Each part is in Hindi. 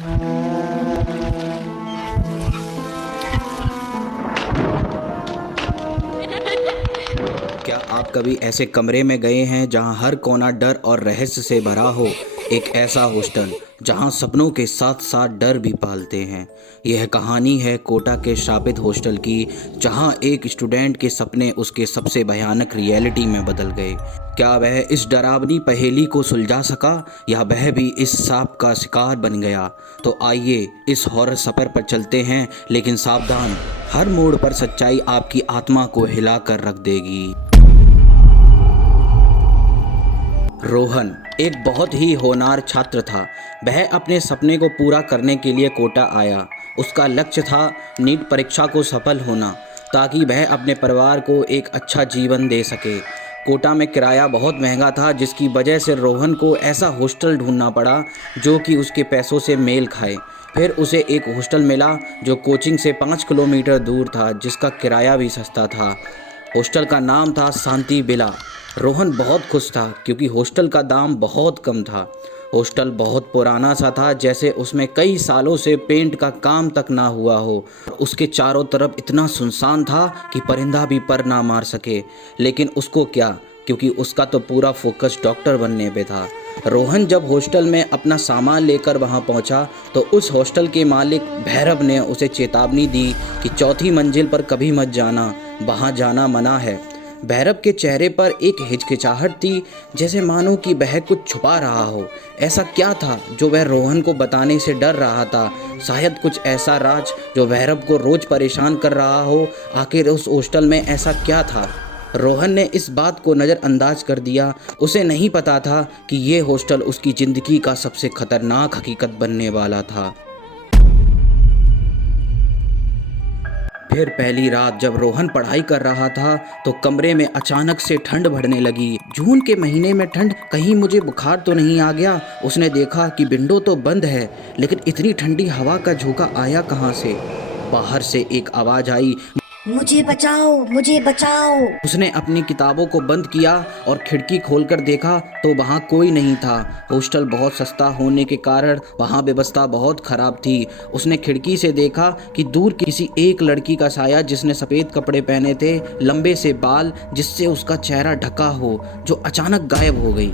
क्या आप कभी ऐसे कमरे में गए हैं जहां हर कोना डर और रहस्य से भरा हो? एक ऐसा हॉस्टल जहां सपनों के साथ साथ डर भी पालते हैं। यह कहानी है कोटा के श्रापित हॉस्टल की, जहां एक स्टूडेंट के सपने उसके सबसे भयानक रियलिटी में बदल गए। क्या वह इस डरावनी पहेली को सुलझा सका या वह भी इस सांप का शिकार बन गया? तो आइए इस हॉरर सफर पर चलते हैं, लेकिन सावधान, हर मोड़ पर सच्चाई आपकी आत्मा को हिला कर रख देगी। रोहन एक बहुत ही होनहार छात्र था। वह अपने सपने को पूरा करने के लिए कोटा आया। उसका लक्ष्य था नीट परीक्षा को सफल होना, ताकि वह अपने परिवार को एक अच्छा जीवन दे सके। कोटा में किराया बहुत महंगा था, जिसकी वजह से रोहन को ऐसा हॉस्टल ढूंढना पड़ा जो कि उसके पैसों से मेल खाए। फिर उसे एक हॉस्टल मिला जो कोचिंग से 5 किलोमीटर दूर था, जिसका किराया भी सस्ता था। हॉस्टल का नाम था शांति विला। रोहन बहुत खुश था क्योंकि हॉस्टल का दाम बहुत कम था। हॉस्टल बहुत पुराना सा था, जैसे उसमें कई सालों से पेंट का काम तक ना हुआ हो। उसके चारों तरफ इतना सुनसान था कि परिंदा भी पर ना मार सके। लेकिन उसको क्या, क्योंकि उसका तो पूरा फोकस डॉक्टर बनने पे था। रोहन जब हॉस्टल में अपना सामान लेकर वहां पहुंचा तो उस हॉस्टल के मालिक भैरव ने उसे चेतावनी दी कि 4थी मंजिल पर कभी मत जाना, वहां जाना मना है। भैरव के चेहरे पर एक हिचकिचाहट थी, जैसे मानो कि वह कुछ छुपा रहा हो। ऐसा क्या था जो वह रोहन को बताने से डर रहा था? शायद कुछ ऐसा राज जो भैरव को रोज परेशान कर रहा हो। आखिर उस हॉस्टल में ऐसा क्या था? रोहन ने इस बात को नज़रअंदाज कर दिया। उसे नहीं पता था कि ये हॉस्टल उसकी ज़िंदगी का सबसे खतरनाक हकीकत बनने वाला था। फिर पहली रात जब रोहन पढ़ाई कर रहा था तो कमरे में अचानक से ठंड बढ़ने लगी। जून के महीने में ठंड, कहीं मुझे बुखार तो नहीं आ गया? उसने देखा कि विंडो तो बंद है, लेकिन इतनी ठंडी हवा का झोंका आया कहाँ से? बाहर से एक आवाज़ आई, मुझे बचाओ, मुझे बचाओ। उसने अपनी किताबों को बंद किया और खिड़की खोलकर देखा तो वहाँ कोई नहीं था। हॉस्टल बहुत सस्ता होने के कारण वहाँ व्यवस्था बहुत खराब थी। उसने खिड़की से देखा कि दूर किसी एक लड़की का साया, जिसने सफ़ेद कपड़े पहने थे, लंबे से बाल, जिससे उसका चेहरा ढका हो, जो अचानक गायब हो गई।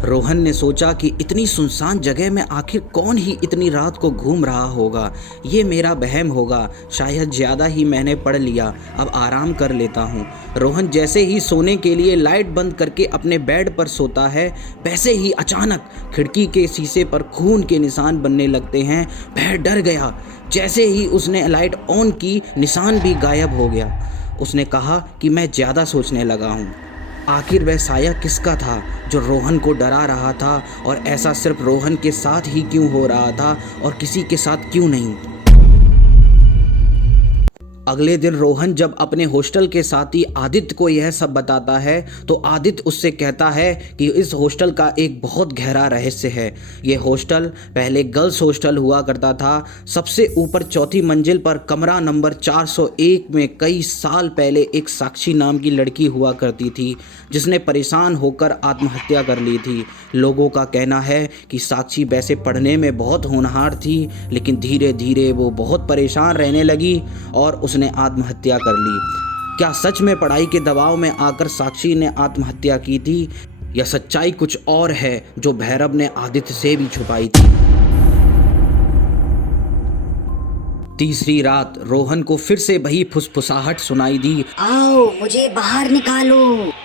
रोहन ने सोचा कि इतनी सुनसान जगह में आखिर कौन ही इतनी रात को घूम रहा होगा। ये मेरा वहम होगा, शायद ज़्यादा ही मैंने पढ़ लिया, अब आराम कर लेता हूँ। रोहन जैसे ही सोने के लिए लाइट बंद करके अपने बेड पर सोता है, वैसे ही अचानक खिड़की के शीशे पर खून के निशान बनने लगते हैं। वह डर गया। जैसे ही उसने लाइट ऑन की, निशान भी गायब हो गया। उसने कहा कि मैं ज़्यादा सोचने लगा हूँ। आखिर वह साया किसका था जो रोहन को डरा रहा था? और ऐसा सिर्फ रोहन के साथ ही क्यों हो रहा था और किसी के साथ क्यों नहीं? अगले दिन रोहन जब अपने हॉस्टल के साथी आदित्य को यह सब बताता है तो आदित्य उससे कहता है कि इस हॉस्टल का एक बहुत गहरा रहस्य है। ये हॉस्टल पहले गर्ल्स हॉस्टल हुआ करता था। सबसे ऊपर 4थी मंजिल पर कमरा नंबर 401 में कई साल पहले एक साक्षी नाम की लड़की हुआ करती थी, जिसने परेशान होकर आत्महत्या कर ली थी। लोगों का कहना है कि साक्षी वैसे पढ़ने में बहुत होनहार थी, लेकिन धीरे धीरे वो बहुत परेशान रहने लगी और उसने आत्महत्या कर ली। क्या सच में पढ़ाई के दबाव में आकर साक्षी ने आत्महत्या की थी, या सच्चाई कुछ और है जो भैरव ने आदित्य से भी छुपाई थी? तीसरी रात रोहन को फिर से वही फुसफुसाहट सुनाई दी, आओ मुझे बाहर निकालो।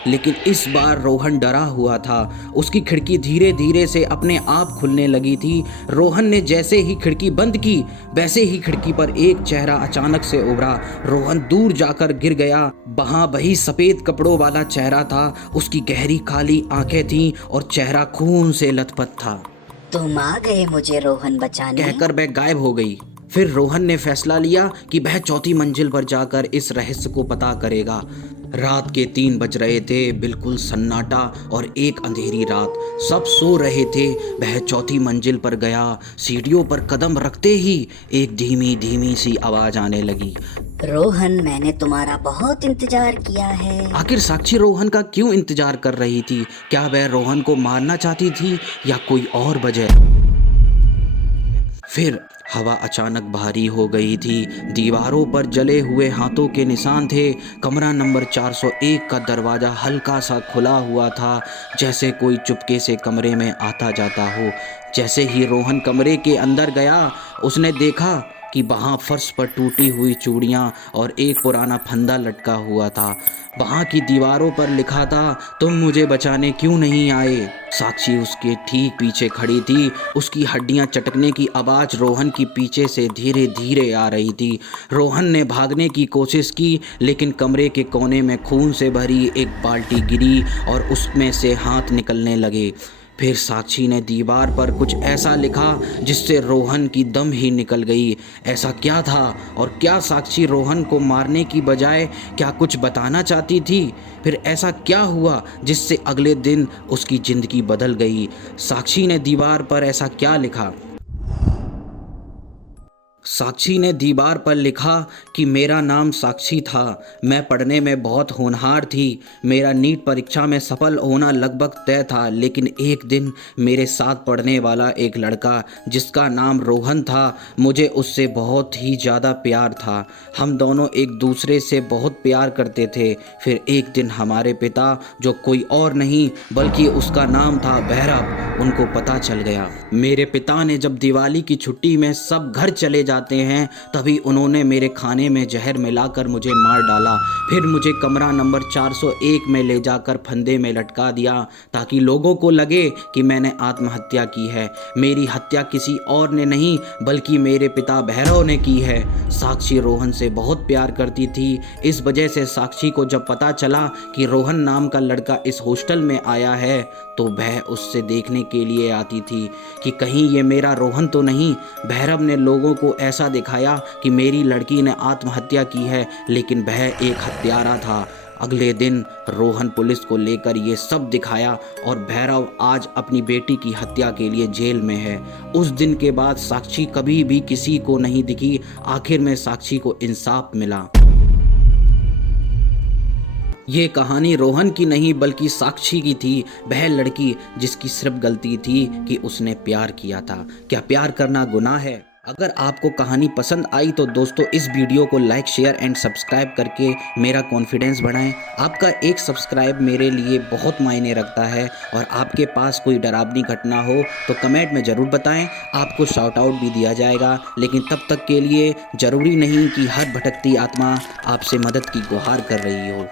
लेकिन इस बार रोहन डरा हुआ था। उसकी खिड़की धीरे धीरे से अपने आप खुलने लगी थी। रोहन ने जैसे ही खिड़की बंद की, वैसे ही खिड़की पर एक चेहरा अचानक से उभरा। रोहन दूर जाकर गिर गया। वहाँ वही सफ़ेद कपड़ों वाला चेहरा था। उसकी गहरी काली आंखें थीं और चेहरा खून से लथपथ था। तुम आ गए मुझे रोहन बचाने? कहकर वह गायब हो गई। फिर रोहन ने फैसला लिया कि वह 4थी मंजिल पर जाकर इस रहस्य को पता करेगा। रात के 3 बज रहे थे, बिल्कुल सन्नाटा और एक अंधेरी रात। सब सो रहे थे। वह 4थी मंजिल पर गया। सीढ़ियों पर कदम रखते ही एक धीमी धीमी सी आवाज आने लगी, रोहन मैंने तुम्हारा बहुत इंतजार किया है। आखिर साक्षी रोहन का क्यों इंतजार कर रही थी? क्या वह रोहन को मारना चाहती थी या कोई और वजह? फिर हवा अचानक भारी हो गई थी। दीवारों पर जले हुए हाथों के निशान थे। कमरा नंबर 401 का दरवाज़ा हल्का सा खुला हुआ था, जैसे कोई चुपके से कमरे में आता जाता हो। जैसे ही रोहन कमरे के अंदर गया, उसने देखा कि वहाँ फर्श पर टूटी हुई चूड़ियाँ और एक पुराना फंदा लटका हुआ था। वहाँ की दीवारों पर लिखा था, तुम मुझे बचाने क्यों नहीं आए। साक्षी उसके ठीक पीछे खड़ी थी। उसकी हड्डियां चटकने की आवाज़ रोहन की पीछे से धीरे धीरे आ रही थी। रोहन ने भागने की कोशिश की, लेकिन कमरे के कोने में खून से भरी एक बाल्टी गिरी और उसमें से हाथ निकलने लगे। फिर साक्षी ने दीवार पर कुछ ऐसा लिखा जिससे रोहन की दम ही निकल गई। ऐसा क्या था, और क्या साक्षी रोहन को मारने की बजाय क्या कुछ बताना चाहती थी? फिर ऐसा क्या हुआ जिससे अगले दिन उसकी ज़िंदगी बदल गई? साक्षी ने दीवार पर ऐसा क्या लिखा? साक्षी ने दीवार पर लिखा कि मेरा नाम साक्षी था। मैं पढ़ने में बहुत होनहार थी। मेरा नीट परीक्षा में सफल होना लगभग तय था, लेकिन एक दिन मेरे साथ पढ़ने वाला एक लड़का जिसका नाम रोहन था, मुझे उससे बहुत ही ज़्यादा प्यार था। हम दोनों एक दूसरे से बहुत प्यार करते थे। फिर एक दिन हमारे पिता, जो कोई और नहीं बल्कि उसका नाम था भैरव, उनको पता चल गया। मेरे पिता ने जब दिवाली की छुट्टी में सब घर चले जाते हैं, तभी उन्होंने मेरे खाने में जहर मिलाकर मुझे मार डाला। फिर मुझे कमरा नंबर 401 में ले जाकर फंदे में लटका दिया, ताकि लोगों को लगे कि मैंने आत्महत्या की है। मेरी हत्या किसी और ने नहीं बल्कि मेरे पिता भैरव ने की है। साक्षी रोहन से बहुत प्यार करती थी। इस वजह से साक्षी को जब पता चला कि रोहन नाम का लड़का इस हॉस्टल में आया है, तो वह उससे देखने के लिए आती थी कि कहीं ये मेरा रोहन तो नहीं। भैरव ने लोगों को ऐसा दिखाया कि मेरी लड़की ने आत्महत्या की है, लेकिन वह एक हत्यारा था। अगले दिन रोहन पुलिस को लेकर ये सब दिखाया और भैरव आज अपनी बेटी की हत्या के लिए जेल में है। उस दिन के बाद साक्षी कभी भी किसी को नहीं दिखी। आखिर में साक्षी को इंसाफ मिला। ये कहानी रोहन की नहीं बल्कि साक्षी की थी, वह लड़की जिसकी सिर्फ गलती थी कि उसने प्यार किया था। क्या प्यार करना गुनाह है? अगर आपको कहानी पसंद आई तो दोस्तों इस वीडियो को लाइक, शेयर एंड सब्सक्राइब करके मेरा कॉन्फिडेंस बढ़ाएं। आपका एक सब्सक्राइब मेरे लिए बहुत मायने रखता है। और आपके पास कोई डरावनी घटना हो तो कमेंट में ज़रूर बताएं, आपको शाउट आउट भी दिया जाएगा। लेकिन तब तक के लिए ज़रूरी नहीं कि हर भटकती आत्मा आपसे मदद की गुहार कर रही हो।